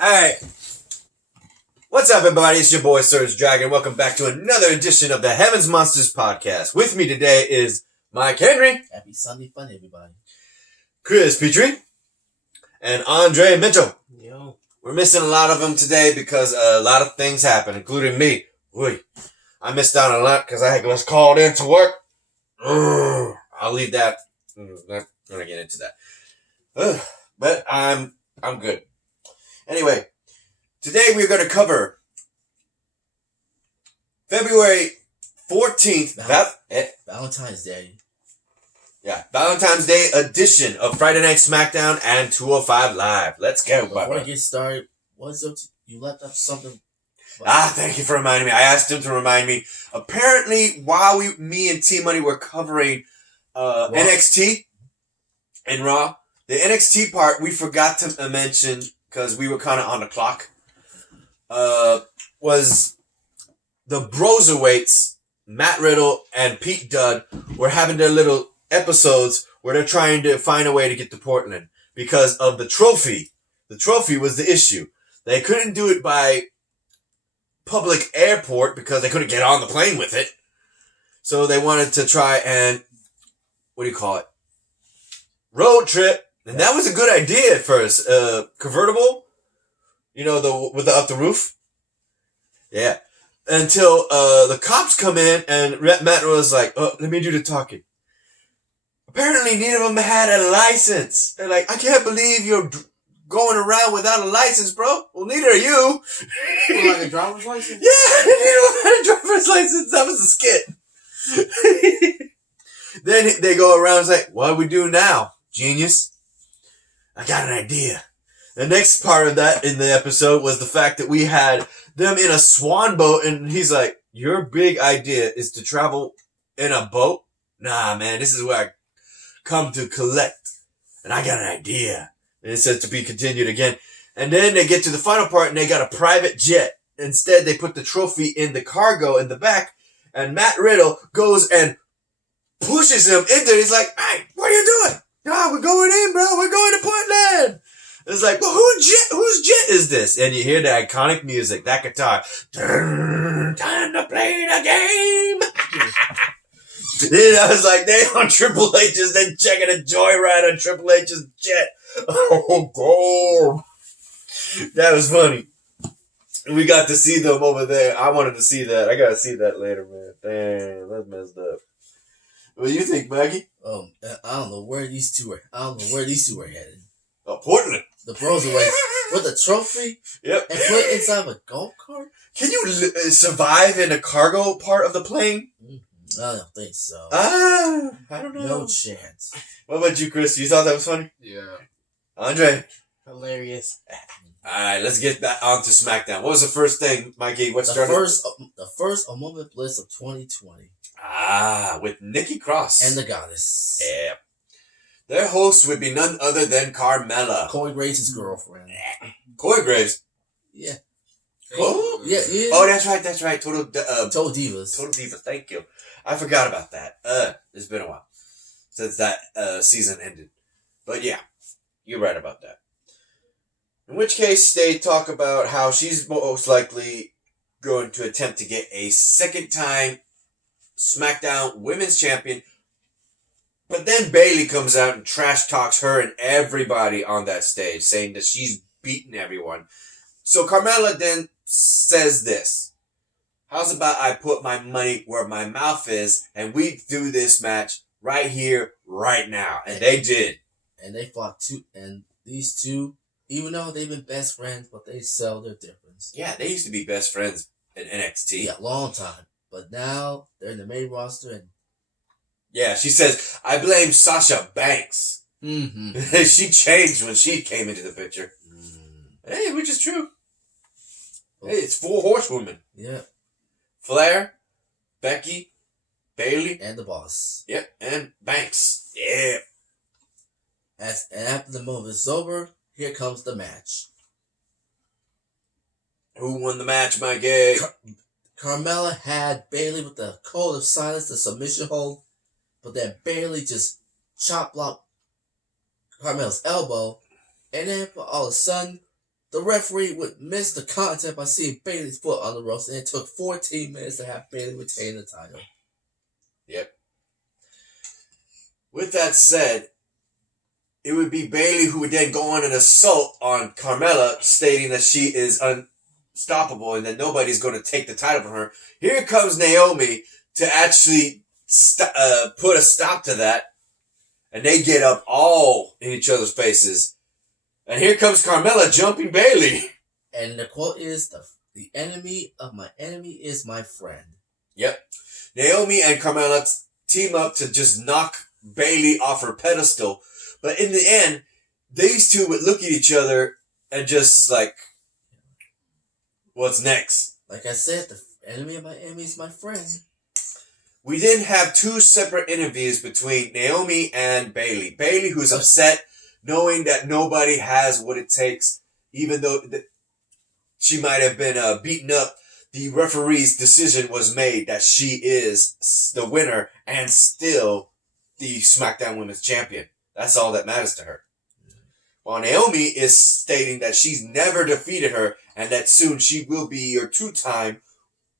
Alright. What's up, everybody? It's your boy, Surge Dragon. Welcome back to another edition of the Heavens Monsters Podcast. With me today is Mike Henry. Happy Sunday fun, everybody. Chris Petrie. And Andre Mitchell. Yo. We're missing a lot of them today because a lot of things happened, including me. I missed out on a lot because I was called in to work. I'll leave that. I'm not going to get into that. But I'm good. Anyway, today we're going to cover February 14th. Valentine's Day. Yeah, Valentine's Day edition of Friday Night Smackdown and 205 Live. Let's go. Before I get started, you left up something. Thank you for reminding me. I asked him to remind me. Apparently, while me and T-Money were covering NXT and Raw, the NXT part we forgot to mention because we were kind of on the clock, was the Broserweights, Matt Riddle and Pete Dunne, were having their little episodes where they're trying to find a way to get to Portland because of the trophy. The trophy was the issue. They couldn't do it by public airport because they couldn't get on the plane with it. So they wanted to try and, road trip. And that was a good idea at first. Convertible, with the up the roof. Yeah. Until the cops come in and Matt was like, let me do the talking. Apparently neither of them had a license. They're like, I can't believe you're going around without a license, bro. Well, neither are you. Like a driver's license? Yeah, neither had a driver's license. That was a skit. Then they go around and say, what do we do now, genius? I got an idea. The next part of that in the episode was the fact that we had them in a swan boat, and he's like, your big idea is to travel in a boat? Nah, man, this is where I come to collect. And I got an idea. And it says to be continued again. And then they get to the final part, and they got a private jet. Instead, they put the trophy in the cargo in the back, and Matt Riddle goes and pushes him into it. He's like, hey, what are you doing? No, we're going in, bro. We're going to Portland. It's like, well, whose jet is this? And you hear the iconic music, that guitar. Time to play the game. Then I was like, they on Triple H's, they checking a joyride on Triple H's jet. Oh, God. That was funny. We got to see them over there. I wanted to see that. I got to see that later, man. Damn, that's messed up. What do you think, Maggie? I don't know where these two are headed. Oh, Portland. The Broserweights with a trophy. Yep. And put it inside of a golf cart. Can you survive in the cargo part of the plane? I don't think so. I don't know. No chance. What about you, Chris? You thought that was funny? Yeah. Andre? Hilarious. Alright, let's get back on to SmackDown. What was the first thing, Mikey? What started? The first A Moment Bliss of 2020. With Nikki Cross. And the Goddess. Yeah. Their host would be none other than Carmella. Corey Graves' girlfriend. Corey Graves? Yeah. Oh? Yeah. Oh, that's right. Total Divas. Total Divas, thank you. I forgot about that. It's been a while since that season ended. But yeah, you're right about that. In which case, they talk about how she's most likely going to attempt to get a second time SmackDown Women's Champion. But then Bayley comes out and trash talks her and everybody on that stage, saying that she's beaten everyone. So Carmella then says this. How's about I put my money where my mouth is and we do this match right here, right now. And they did. And they fought and these two, even though they've been best friends, but they sell their difference. Yeah, they used to be best friends in NXT. Yeah, long time. But now they're in the main roster and yeah, she says, I blame Sasha Banks. Mm-hmm. She changed when she came into the picture. Hey, which is true. Hey, it's 4 horsewomen. Yeah. Flair, Becky, Bayley. And the boss. Yep, and Banks. Yeah. And after the moment is over, here comes the match. Who won the match, my gay? Carmella had Bayley with the code of silence, the submission hold, but then Bayley just chop blocked Carmella's elbow, and then all of a sudden, the referee would miss the content by seeing Bayley's foot on the ropes, and it took 14 minutes to have Bayley retain the title. Yep. With that said, it would be Bayley who would then go on an assault on Carmella, stating that she is unstoppable and that nobody's going to take the title from her. Here comes Naomi to actually put a stop to that, and they get up all in each other's faces. And here comes Carmella jumping Bayley. And the quote is, the enemy of my enemy is my friend. Yep. Naomi and Carmella team up to just knock Bayley off her pedestal. But in the end, these two would look at each other and just like, what's next? Like I said, the enemy of my enemy is my friend. We then have two separate interviews between Naomi and Bayley. Bayley, who's upset knowing that nobody has what it takes, even though she might have been beaten up. The referee's decision was made that she is the winner and still the SmackDown Women's Champion. That's all that matters to her. While Naomi is stating that she's never defeated her and that soon she will be your two-time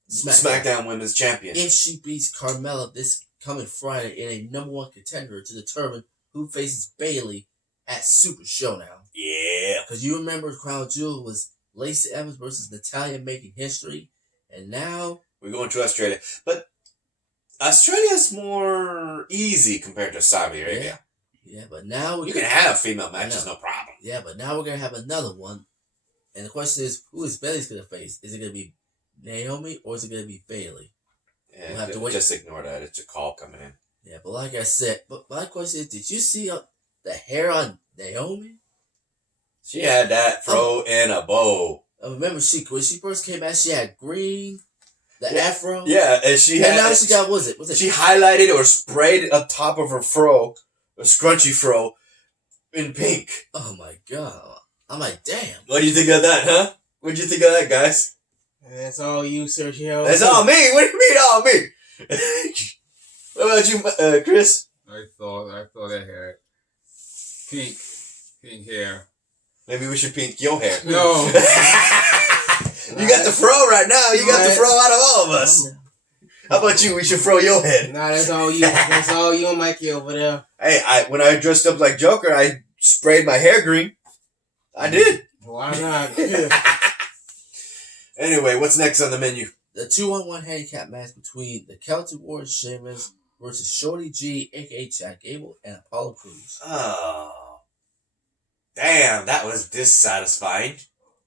SmackDown Women's Champion. If she beats Carmella this coming Friday in a number one contender to determine who faces Bayley at Super Showdown. Yeah. Because you remember Crown Jewel was Lacey Evans versus Natalya making history. And now we're going to Australia. But Australia's more easy compared to Saudi Arabia. Yeah, but now you can have female matches, no problem. Yeah, but now we're going to have another one. And the question is, who is Bayley's going to face? Is it going to be Naomi or is it going to be Bayley? Yeah, we'll have to wait. Just ignore that. It's a call coming in. Yeah, but like I said, but my question is, did you see the hair on Naomi? She had that fro in a bow. I remember when she first came out, she had green, afro. Yeah, and she had. And now she got was it? She highlighted or sprayed up top of her fro, a scrunchy fro, in pink. Oh my god! I'm like, damn. What do you think of that, huh? What do you think of that, guys? That's all you, Sergio. That's all me. What do you mean, all me? What about you, Chris? I thought that hair, pink hair. Maybe we should pink your hair. No. You got the fro right now. You got the fro out of all of us. How about you? We should fro your head. Nah, that's all you. That's all you and Mikey over there. Hey, when I dressed up like Joker, I sprayed my hair green. I did. Why not? Anyway, what's next on the menu? The 2-on-1 handicap match between the Celtic Warrior Sheamus versus Shorty G, a.k.a. Chad Gable, and Apollo Crews. Oh. Damn, that was dissatisfying.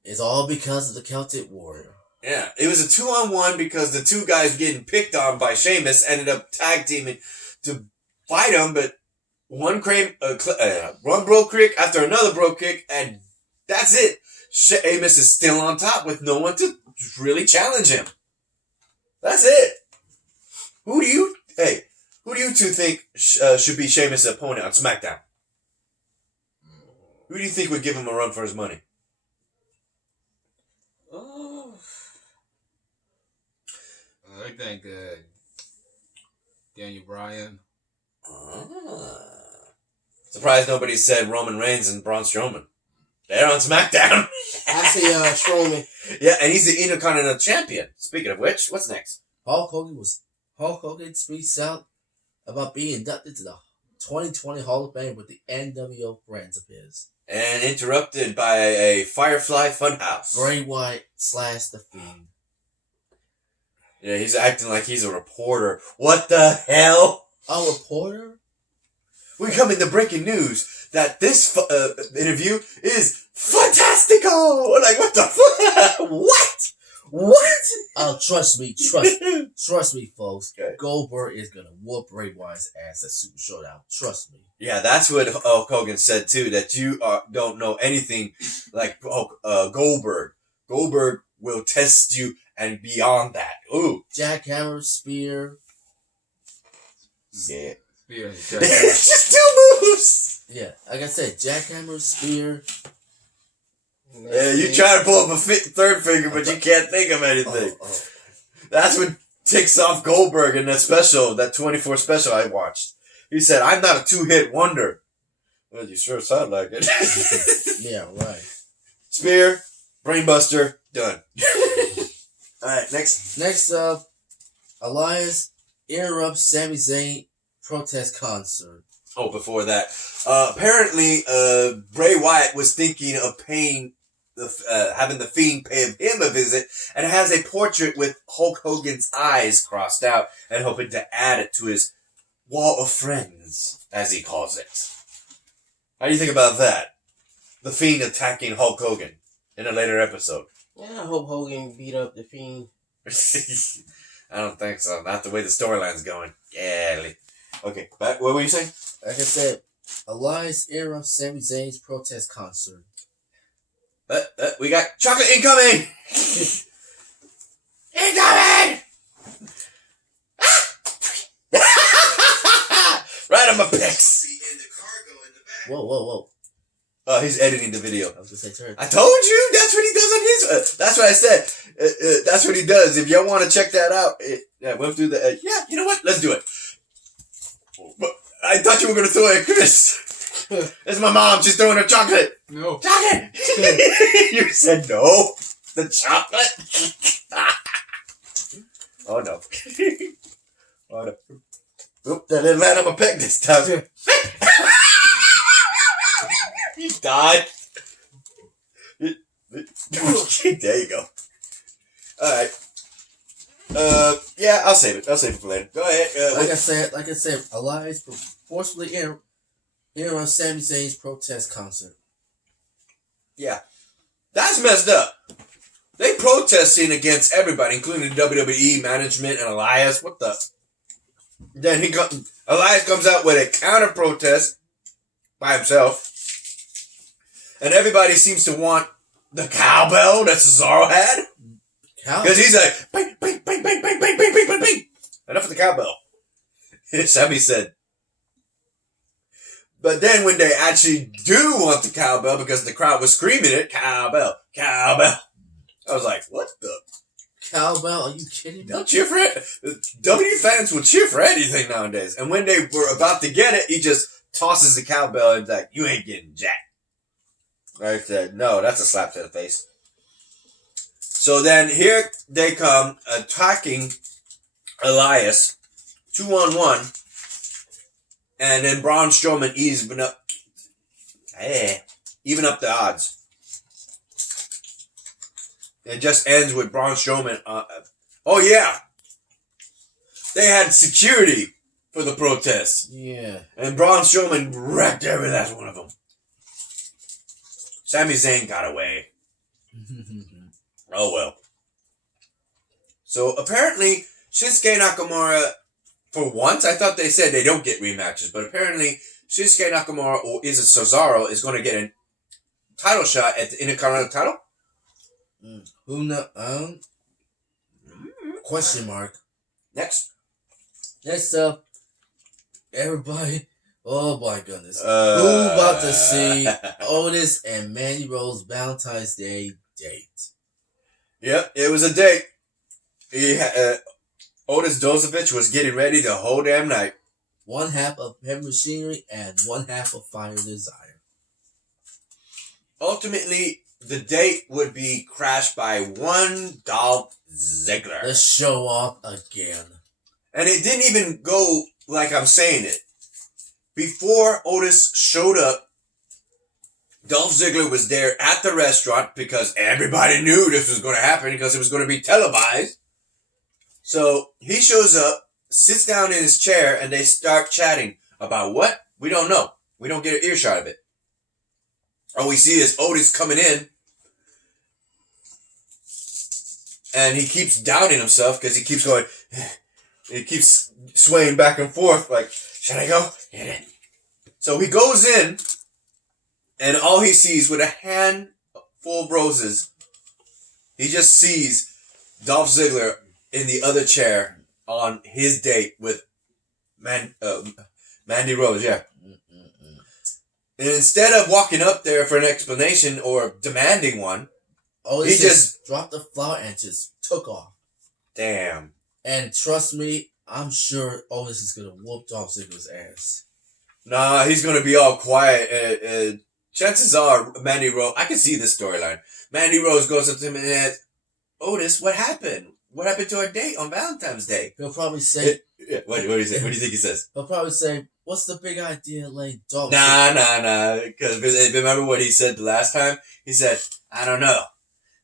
It's all because of the Celtic Warrior. Yeah, it was a 2-on-1 because the two guys getting picked on by Sheamus ended up tag teaming to fight him, but one broke kick after another broke kick, and that's it. Sheamus is still on top with no one to really challenge him. That's it. Who do you two think should be Sheamus' opponent on SmackDown? Who do you think would give him a run for his money? Oh, I think Daniel Bryan. Surprised nobody said Roman Reigns and Braun Strowman. They're on SmackDown. I say Strowman. Yeah, and he's the Intercontinental Champion. Speaking of which, what's next? Hulk Hogan speaks out about being inducted to the 2020 Hall of Fame with the NWO friends of his. And interrupted by a Firefly Funhouse. Bray Wyatt / The Fiend. Yeah, he's acting like he's a reporter. What the hell? A reporter? We come in the breaking news that this interview is fantastico. We're like, what the fuck? What? Oh, trust me, folks. Okay. Goldberg is gonna whoop Bray Wyatt's ass at Super Showdown. Trust me. Yeah, that's what Hulk Hogan said too. That you don't know anything like Goldberg. Goldberg will test you and beyond that. Ooh, jackhammer, spear. Yeah, spear. It's just two moves. Yeah, like I said, jackhammer, spear. Yeah, you try to pull up a third finger, but you can't think of anything. That's what ticks off Goldberg in that special, that 24 special I watched. He said, "I'm not a two-hit wonder." Well, you sure sound like it. Yeah, right. Spear, Brainbuster, done. Alright, next. Next up, Elias interrupts Sami Zayn protest concert. Oh, before that. Apparently, Bray Wyatt was thinking of paying having the Fiend pay him a visit, and has a portrait with Hulk Hogan's eyes crossed out, and hoping to add it to his wall of friends, as he calls it. How do you think about that? The Fiend attacking Hulk Hogan in a later episode. Yeah, I hope Hogan beat up the Fiend. I don't think so. Not the way the storyline's going. Yeah. Okay, back. What were you saying? Like I said, Elias interrupts Sami Zayn's protest concert. We got chocolate incoming! Incoming! Right on my pics. Whoa. Oh, he's editing the video. I was gonna say turn. I told you, that's what he does on his. That's what I said. That's what he does. If y'all want to check that out, we'll do the. Yeah, you know what? Let's do it. But I thought you were gonna throw it, Chris. It's my mom. She's throwing her chocolate. No. Chocolate. You said no. The chocolate. Oh no. Oh no. Oop, that didn't land on my peg this time. He died. There you go. Alright. Yeah, I'll save it. I'll save it for later. Go ahead. Like I said, Elias forcefully interrupts Sami Zayn's protest concert. Yeah. That's messed up. They protesting against everybody, including the WWE management and Elias. What the? Then Elias comes out with a counter protest by himself. And everybody seems to want the cowbell that Cesaro had. Because he's like, bing, bing, bing, bing, bing, bing, bing, bing, bing, bing. Enough of the cowbell. Sammy said. But then when they actually do want the cowbell, because the crowd was screaming it, cowbell, cowbell. I was like, what the? Cowbell? Are you kidding me? They'll cheer for it. W fans will cheer for anything nowadays. And when they were about to get it, he just tosses the cowbell and like, you ain't getting jack. I said, no, that's a slap to the face. So then here they come attacking Elias 2-on-1. And then Braun Strowman even up the odds. It just ends with Braun Strowman. Oh yeah, they had security for the protest. Yeah. And Braun Strowman wrecked every last one of them. Sami Zayn got away. Oh well. So apparently Shinsuke Nakamura, for once, I thought they said they don't get rematches, but apparently Shinsuke Nakamura or Cesaro is going to get a title shot at the Intercontinental title. Who know? Question mark. Next up, everybody. Oh my goodness. Who about to see Otis and Mandy Rose Valentine's Day date? Yep, it was a date. Otis Dozovich was getting ready the whole damn night. One half of Heavy Machinery and one half of Fire Desire. Ultimately, the date would be crashed by one Dolph Ziggler. Let's show off again. And it didn't even go like I'm saying it. Before Otis showed up, Dolph Ziggler was there at the restaurant because everybody knew this was going to happen because it was going to be televised. So he shows up, sits down in his chair, and they start chatting about what? We don't know. We don't get an earshot of it. All we see is Otis coming in, and he keeps doubting himself because he keeps going, he keeps swaying back and forth like, should I go? So he goes in, and all he sees with a handful of roses, he just sees Dolph Ziggler in the other chair on his date with Mandy Rose, yeah. And instead of walking up there for an explanation or demanding one, Otis he just dropped the flower and just took off. Damn. And trust me, I'm sure Otis is going to whoop Dolph Ziggler's ass. Nah, he's going to be all quiet. Chances are, Mandy Rose, I can see this storyline. Mandy Rose goes up to him and says, Otis, what happened? What happened to our date on Valentine's Day? He'll probably say... What do you say? What do you think he says? He'll probably say, what's the big idea, like, dog? Nah. Because remember what he said the last time? He said, I don't know.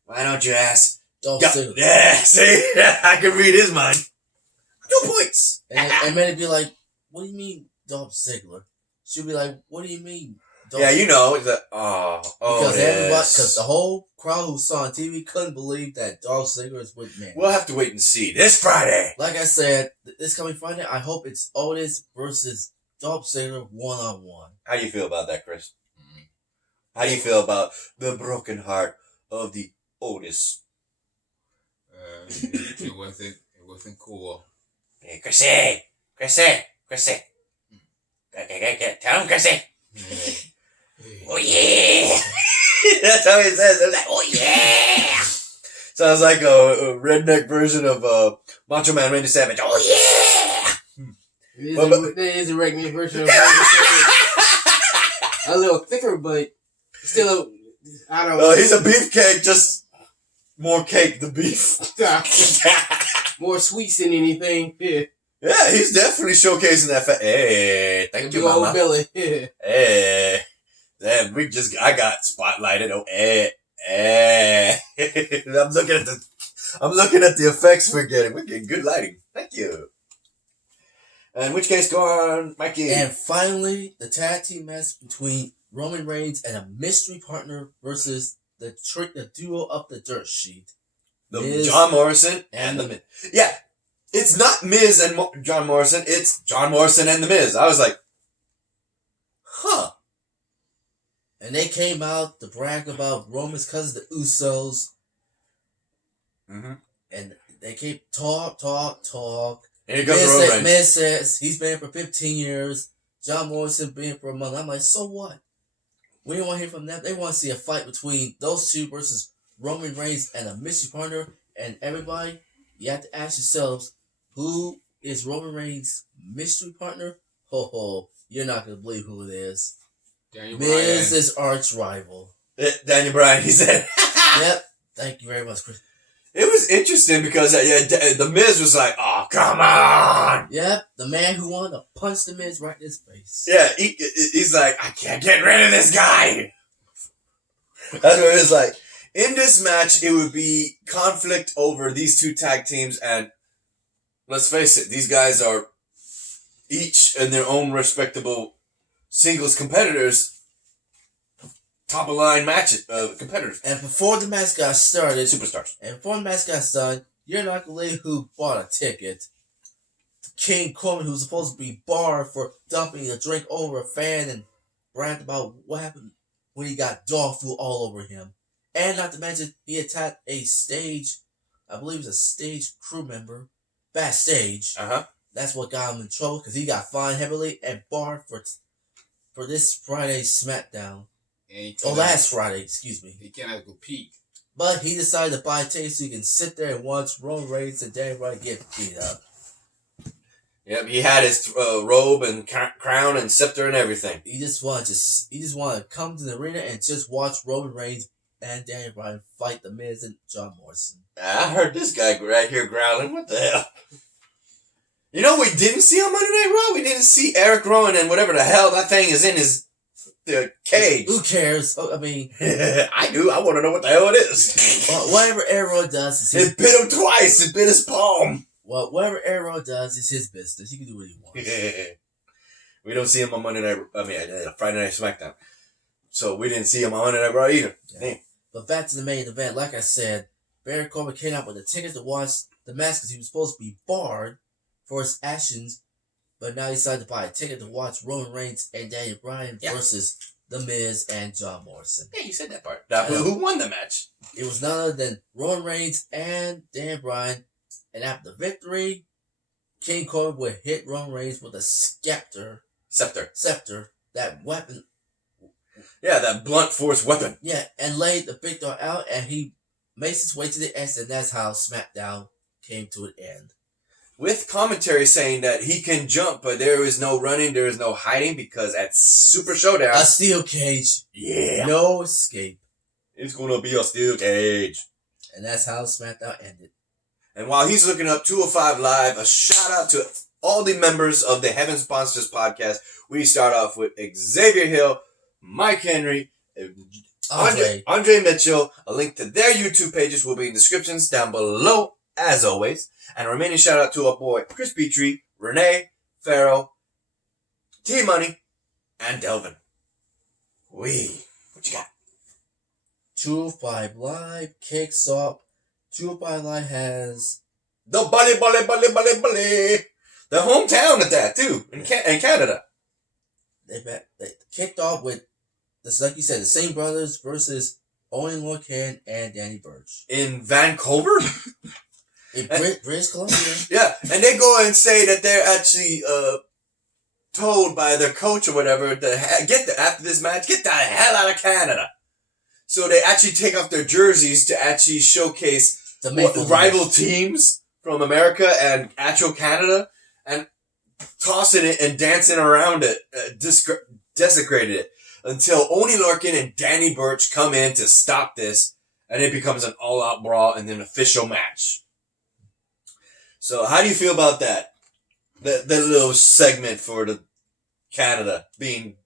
Why don't you ask? Dolph Ziggler. Yeah, see? I can read his mind. 2 points. And Mandy be like, what do you mean, Dolph Ziggler? She'll be like, what do you mean, Dolph Yeah, you know. It's because the whole crowd who saw on TV couldn't believe that Dolph Ziggler is with Mandy. We'll have to wait and see. This Friday. Like I said, this coming Friday, I hope it's Otis versus Dolph Ziggler one-on-one. How do you feel about that, Chris? How do you feel about the broken heart of the Otis? It wasn't cool. Hey, Chrissy! Tell him, Chrissy! Oh, yeah! That's how he says it. Like, oh, yeah! Sounds like a redneck version of Macho Man Randy Savage. Oh, yeah! It is a regular version of Randy Savage. A little thicker, but still, I don't know. He's a beefcake, just more cake than beef. More sweets than anything. Yeah. Yeah, he's definitely showcasing that. Hey, thank you, Big old mama. belly. Yeah. Hey, damn, I got spotlighted. Oh, I'm looking at the effects we're getting. We're getting good lighting. Thank you. In which case, go on, Mikey. And finally, the tag team match between Roman Reigns and a mystery partner versus the duo up the dirt sheet. Miz John Morrison and the Miz. Yeah, it's not Miz and John Morrison. It's John Morrison and the Miz. I was like, huh. And they came out to brag about Roman's cousins, the Usos. Mm-hmm. And they keep talk. Here comes Roman Reigns. Miz says he's been for 15 years. John Morrison been for a month. I'm like, so what? We don't want to hear from them. They want to see a fight between those two versus Roman Reigns and a mystery partner. And everybody, you have to ask yourselves, who is Roman Reigns' mystery partner? Ho, you're not going to believe who it is. Miz's arch rival. Daniel Bryan, he said. Yep. Thank you very much, Chris. It was interesting because the Miz was like, oh, come on. Yep. The man who wanted to punch the Miz right in his face. Yeah, he's like, I can't get rid of this guy. That's what it was like. In this match, it would be conflict over these two tag teams, and let's face it, these guys are each in their own respectable singles competitors, top of line competitors. And before the match got started, Superstars. And before the match got started, you're not gonna believe who bought a ticket. King Corbin, who was supposed to be barred for dumping a drink over a fan and bragged about what happened when he got dog food all over him. And not to mention, he attacked a stage, I believe it was a stage crew member, backstage. Uh-huh. That's what got him in trouble, because he got fined heavily and barred for this Friday's Smackdown. Last Friday, excuse me. He cannot go peek. But he decided to buy a ticket so he can sit there and watch Roman Reigns and Daniel Bryan get beat up. Yep, he had his robe and crown and scepter and everything. He just wanted to come to the arena and just watch Roman Reigns and Daniel Bryan fight the Miz and John Morrison. I heard this guy right here growling. What the hell? You know, we didn't see on Monday Night Raw. We didn't see Eric Rowan and whatever the hell that thing is in his cage. Who cares? I mean, I do. I want to know what the hell it is. Well, whatever Eric Rowan does, it bit him twice. It bit his palm. Well, whatever Eric Rowan does is his business. He can do what he wants. We don't see him on Monday Night. Friday Night SmackDown. So we didn't see him on Monday Night Raw either. Yeah. But back to the main event. Like I said, Baron Corbin came out with a ticket to watch the match because he was supposed to be barred for his actions, but now he decided to buy a ticket to watch Roman Reigns and Daniel Bryan versus The Miz and John Morrison. Yeah, you said that part. Now, who won the match? It was none other than Roman Reigns and Daniel Bryan, and after the victory, King Corbin would hit Roman Reigns with a scepter, that weapon. Yeah, that blunt force weapon. Yeah, and laid the big dog out, and he makes his way to the exit, and that's how SmackDown came to an end. With commentary saying that he can jump, but there is no running, there is no hiding, because at Super Showdown... A steel cage. Yeah. No escape. It's gonna be a steel cage. And that's how Smackdown ended. And while he's looking up 205 Live, a shout out to all the members of the Heaven Sponsors podcast. We start off with Xavier Hill, Mike Henry, Andre Mitchell. A link to their YouTube pages will be in the descriptions down below, as always. And a remaining shout out to our boy Chris Petrie, Renee, Farrell, T-Money, and Delvin. What you got? 205 Live kicks off. 205 Live has The Bali. The hometown at that, too, in Canada. They kicked off with, this, like you said, the same brothers versus Owen Lorcan and Danny Burch. In Vancouver? In British Columbia. Yeah, and they go and say that they're actually told by their coach or whatever to after this match, get the hell out of Canada. So they actually take off their jerseys to actually showcase The rival teams from America and actual Canada, and tossing it and dancing around it, desecrated it, until Oni Lorcan and Danny Burch come in to stop this, and it becomes an all-out brawl and an official match. So how do you feel about that? That little segment for the Canada being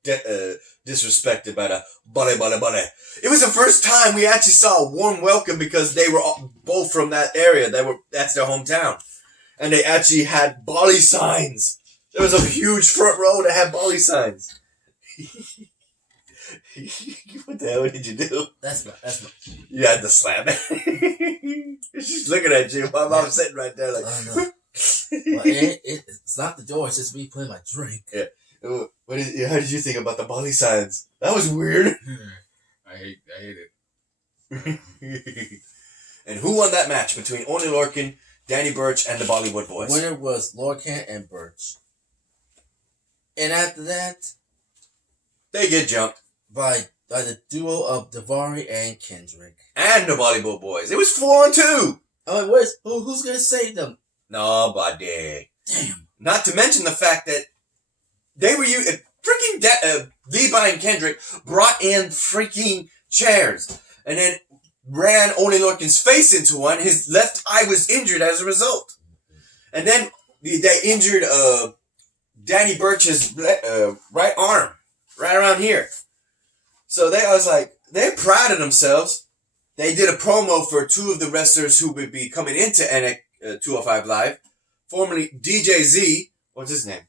disrespected by the Bale. It was the first time we actually saw a warm welcome because they were both from that area. That's their hometown. And they actually had Bali signs. There was a huge front row that had Bali signs. What the hell did you do? That's my. You had to slam it. She's looking at you while I'm sitting right there like... Well, it's not the door. It's just me putting my drink. Yeah. How did you think about the Bali signs? That was weird. I hate it. And who won that match between Oni Lorcan, Danny Burch, and the Bollywood Boys? Winner was Lorcan and Burch. And after that, They get jumped. by the duo of Davari and Kendrick. And the Bollywood Boys. It was 4-2. I'm like, who's gonna save them? Nobody. Damn. Not to mention the fact that they were freaking Levi and Kendrick brought in freaking chairs and then ran Oni Lorcan's face into one. His left eye was injured as a result. And then they injured Danny Burch's right arm, right around here. So they're proud of themselves. They did a promo for two of the wrestlers who would be coming into 205 Live, formerly DJ Z. What's his name?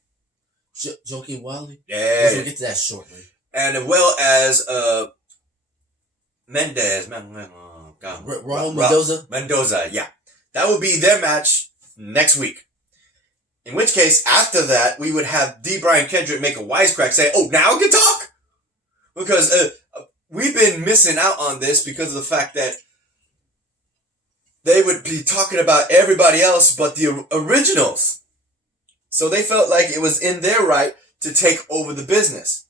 Joaquin Wiley? Yeah. We'll get to that shortly. And as well as Mendez. Raul Mendoza? Mendoza, yeah. That will be their match next week. In which case, after that, we would have D. Brian Kendrick make a wisecrack say, oh, now I can talk? Because we've been missing out on this because of the fact that they would be talking about everybody else but the originals. So they felt like it was in their right to take over the business.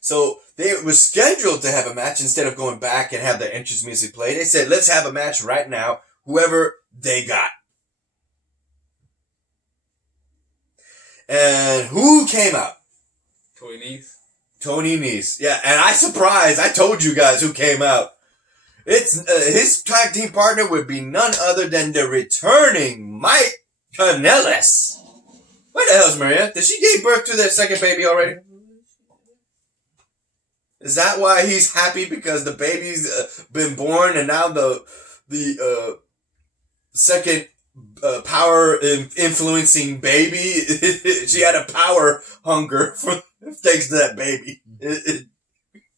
So they were scheduled to have a match instead of going back and have their entrance music play. They said, let's have a match right now, whoever they got. And who came out? Tony Nese. Yeah, and I told you guys who came out. It's his tag team partner would be none other than the returning Mike Kanellis. Where the hell's Maria? Did she give birth to their second baby already? Is that why he's happy because the baby's been born and now the second power influencing baby? She had a power hunger thanks to that baby.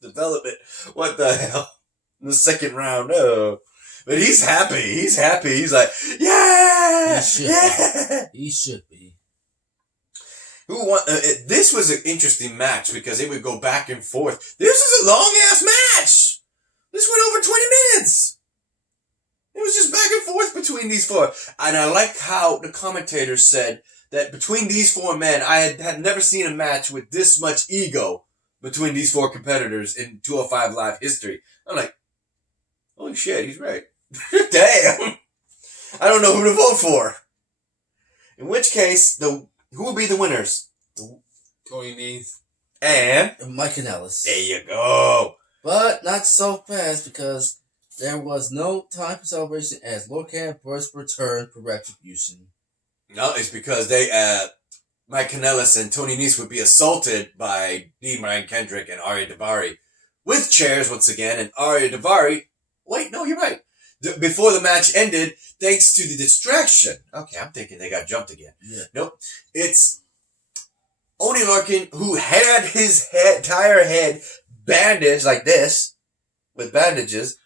Development. What the hell? In the second round, no. But he's happy. He's like, yeah! He should be. Who won? This was an interesting match because it would go back and forth. This is a long-ass match! This went over 20 minutes! It was just back and forth between these four. And I like how the commentators said that between these four men, I had never seen a match with this much ego between these four competitors in 205 Live history. I'm like, holy shit, he's right. Damn! I don't know who to vote for. In which case, who will be the winners? Tony Nese. And Mike Kanellis. there you go. But not so fast because there was no time for celebration as Lorcan first returned for retribution. No, it's because they, Mike Kanellis and Tony Nese would be assaulted by D. Brian Kendrick and Arya Daivari with chairs once again, and Arya Daivari, wait, no, you're right. Before the match ended, thanks to the distraction. Okay, I'm thinking they got jumped again. Yeah. Nope. It's Oney Lorcan, who had his entire head bandaged like this, with bandages,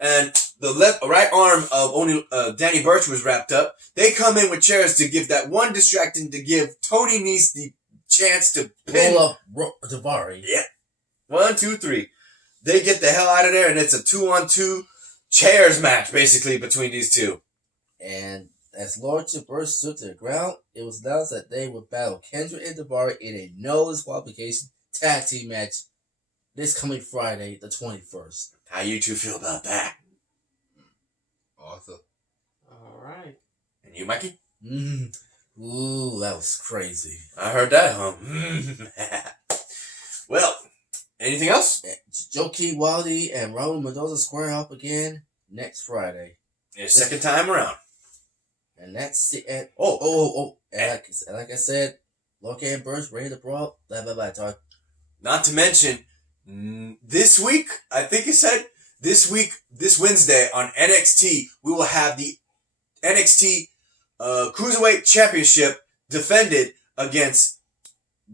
and the right arm of Danny Burch was wrapped up. They come in with chairs to give that one distracting to give Tony Nese the chance to pin. Roll up Daivari. Yeah. 1, 2, 3. They get the hell out of there, and it's a 2-on-2 chairs match, basically, between these two. And as Lorcan burst to the ground, it was announced that they would battle Kendrick and Daivari in a no disqualification tag team match this coming Friday, the 21st. How you two feel about that? Awesome. All right. And you, Mikey? Ooh, that was crazy. I heard that, huh? Well, anything else? Joaquin Wilde and Raul Mendoza square up again next Friday. Yeah, second time around. And that's it. And, And like I said, Lorcan and Burch ready to brawl. Blah, blah, blah. Talk. not to mention, this week, I think you said, this Wednesday on NXT, we will have the NXT Cruiserweight Championship defended against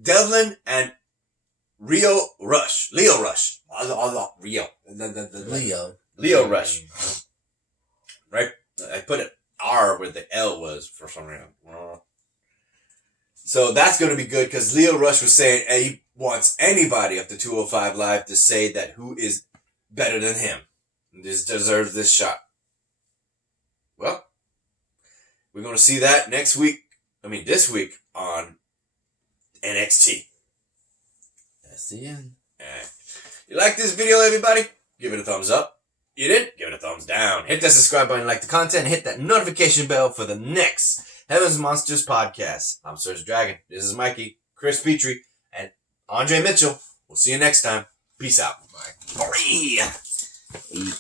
Devlin and Leo Rush. Leo. Right? I put an R where the L was for some reason. So that's going to be good because Leo Rush was saying he wants anybody up to 205 Live to say that who is better than him. This deserves this shot. Well, we're going to see that this week on NXT. That's the end. Alright. You like this video, everybody? Give it a thumbs up. You didn't? Give it a thumbs down. Hit that subscribe button, like the content, and hit that notification bell for the next Heaven's Monsters podcast. I'm Surge Dragon. This is Mikey, Chris Petrie, and Andre Mitchell. We'll see you next time. Peace out. Bye. Bye.